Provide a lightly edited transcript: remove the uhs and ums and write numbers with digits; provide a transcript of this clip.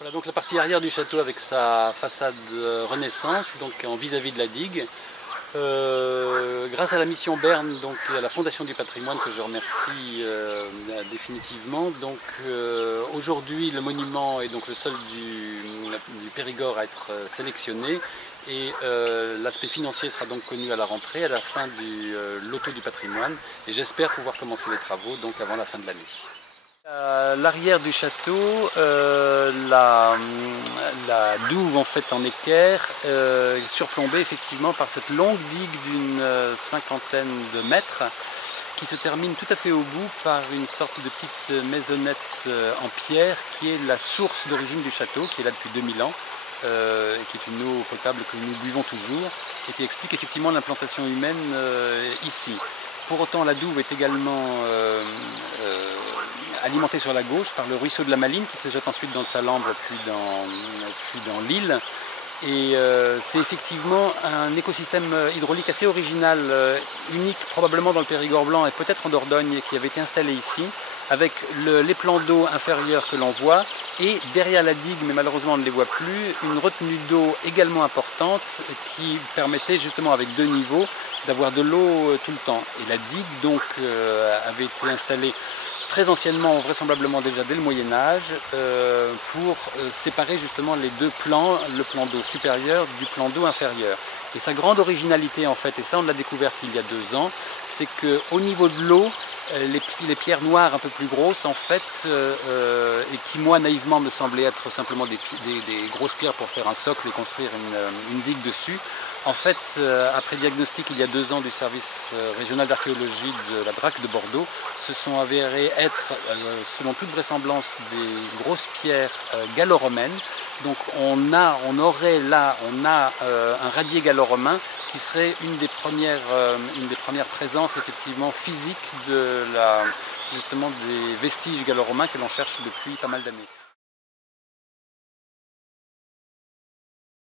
Voilà donc la partie arrière du château avec sa façade Renaissance, donc en vis-à-vis de la digue. Grâce à la mission Berne, donc à la Fondation du patrimoine que je remercie définitivement. Donc aujourd'hui le monument est donc le seul du Périgord à être sélectionné et l'aspect financier sera donc connu à la rentrée, à la fin du loto du patrimoine, et j'espère pouvoir commencer les travaux donc avant la fin de l'année. À l'arrière du château, la douve en fait en équerre est surplombée effectivement par cette longue digue d'une cinquantaine de mètres qui se termine tout à fait au bout par une sorte de petite maisonnette en pierre qui est la source d'origine du château, qui est là depuis 2000 ans et qui est une eau potable que nous buvons toujours et qui explique effectivement l'implantation humaine ici. Pour autant, la douve est également alimentée sur la gauche par le ruisseau de la Maline qui se jette ensuite dans le Salambre puis dans l'Isle. Et c'est effectivement un écosystème hydraulique assez original, unique probablement dans le Périgord blanc et peut-être en Dordogne, qui avait été installé ici, avec les plans d'eau inférieurs que l'on voit, et derrière la digue, mais malheureusement on ne les voit plus, une retenue d'eau également importante qui permettait justement avec deux niveaux d'avoir de l'eau tout le temps. Et la digue donc avait été installée très anciennement, vraisemblablement déjà dès le Moyen-Âge, pour séparer justement les deux plans, le plan d'eau supérieur du plan d'eau inférieur. Et sa grande originalité en fait, et ça on l'a découvert il y a 2 ans, c'est qu'au niveau de l'eau, les pierres noires un peu plus grosses en fait, et qui moi naïvement me semblaient être simplement des grosses pierres pour faire un socle et construire une digue dessus, en fait, après diagnostic il y a 2 ans du service régional d'archéologie de la DRAC de Bordeaux, se sont avérées être, selon toute vraisemblance, des grosses pierres gallo-romaines. Donc on a un radier gallo-romain qui serait une des premières présences effectivement physiques justement des vestiges gallo-romains que l'on cherche depuis pas mal d'années.